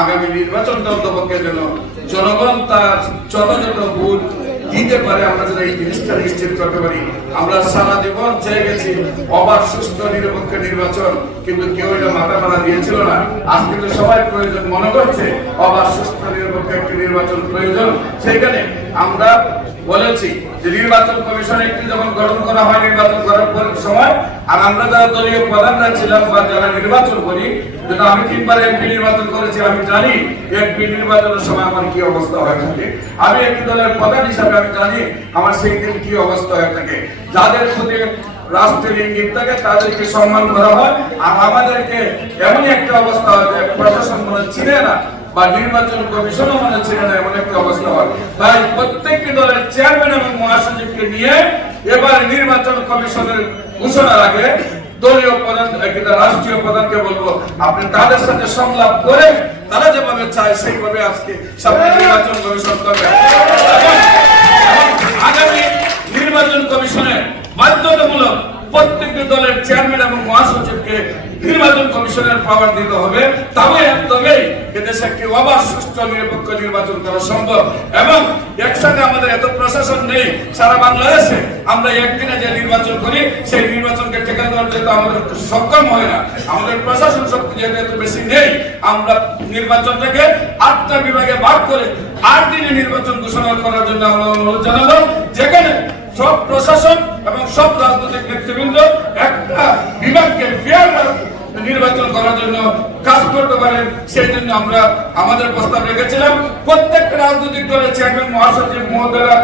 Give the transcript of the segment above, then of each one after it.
আগামী নির্বাচন অন্তপক্ষের জন্য জনগণ তার যথাযথ ভোট দিতে পারে, আমরা যেন এই জিনিসটা নিশ্চিত করতে পারি। আমরা সারা জীবন চেয়ে গেছি, অবাধ সুস্থ নিরপেক্ষ নির্বাচন, কিন্তু কেউ এটা মাথা মারা দিয়েছিল না। আজ কিন্তু সবাই প্রয়োজন, মনে করছে, অবাধ সুস্থ নিরপেক্ষ একটি নির্বাচন প্রয়োজন। সেখানে আমরা বলেছি যে নির্বাচন কমিশন একটি যখন গঠন করা হয়, নির্বাচন করার সময় আমরা যারা দলীয় প্রধানরা ছিলাম বা যারা নির্বাচন করি, যেটা আমি তিনবার এমপি নির্বাচন করেছি, আমি জানি এমপি নির্বাচনের সময় আমার কি অবস্থা হয়ে থাকে। আমি একটি দলের প্রধান হিসাবে আমি জানি আমার সেই দিন কি অবস্থা হয়ে থাকে। যাদের প্রতি রাষ্ট্রের ইঙ্গিত থাকে, তাদেরকে সম্মান করা হয়। আর আমাদেরকে এমনই একটা অবস্থা হয় যে প্রশাসন মনে চিনে না, বা নির্বাচন কমিশনও মনে ছিল না, এমন একটা অবস্থা হয়। তাই প্রত্যেকটি দলের চেয়ারম্যান এবং মহাসচিবকে নিয়ে এবার নির্বাচন কমিশনের ঘোষণার আগে দলীয় প্রধান কিংবা রাষ্ট্রীয় প্রধানকে বলব, আপনি তাদের সাথে সংলাপ করে তারা যেভাবে চায়, সেইভাবে আজকে নির্বাচন কমিশন করবে। আগামী নির্বাচন কমিশনে বাধ্যতামূলক প্রত্যেকটি দলের চেয়ারম্যান এবং মহাসচিবকে নির্বাচন কমিশনের পাওয়ার দিতে হবে। তবে তবেই এদেশে একটি অবাধ সুষ্ঠু নিরপেক্ষ নির্বাচন করা সম্ভব। এবং একসাথে আমাদের এত প্রশাসন নেই, সারা বাংলাদেশে আমরা একদিনে যে নির্বাচন করি, সেই নির্বাচনকে ঠেকা দেওয়ার যেহেতু আমাদের সক্ষম হয় না, আমাদের প্রশাসন শক্তি যেহেতু বেশি নেই, আমরা নির্বাচনটাকে আটটা বিভাগে ভাগ করে আট দিনে নির্বাচন ঘোষণা করার জন্য আমরা অনুরোধ জানালাম যেখানে সব প্রশাসন এবং সব রাজনৈতিক নেতৃবৃন্দ একটা বিভাগকে ফেয়ার নির্বাচন করার জন্য কাজ করতে পারেন, সেই জন্য আমরা আমাদের প্রস্তাব রেখেছিলাম। প্রত্যেকটা রাজনৈতিক দলের চেয়ারম্যান মহাসচিব, মহোদয়রা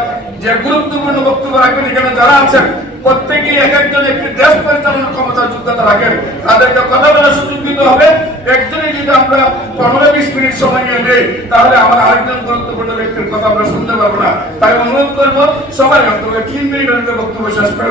যে গুরুত্বপূর্ণ বক্তব্য রাখবেন, এখানে যারা আছেন, প্রত্যেকেই এক একজন একটি দেশ পরিচালনার ক্ষমতার যোগ্যতা রাখেন। তাদেরকে কথা বলার সুযোগ দিতে হবে। একজনই যদি আমরা পনেরো বিশ মিনিট সময় নিয়ে নেই, তাহলে আমার আরেকজন গুরুত্বপূর্ণ ব্যক্তির কথা আমরা শুনতে পারব না। তাই অনুরোধ করব, সবাই অন্তত তিন মধ্যে বক্তব্য শেষ করে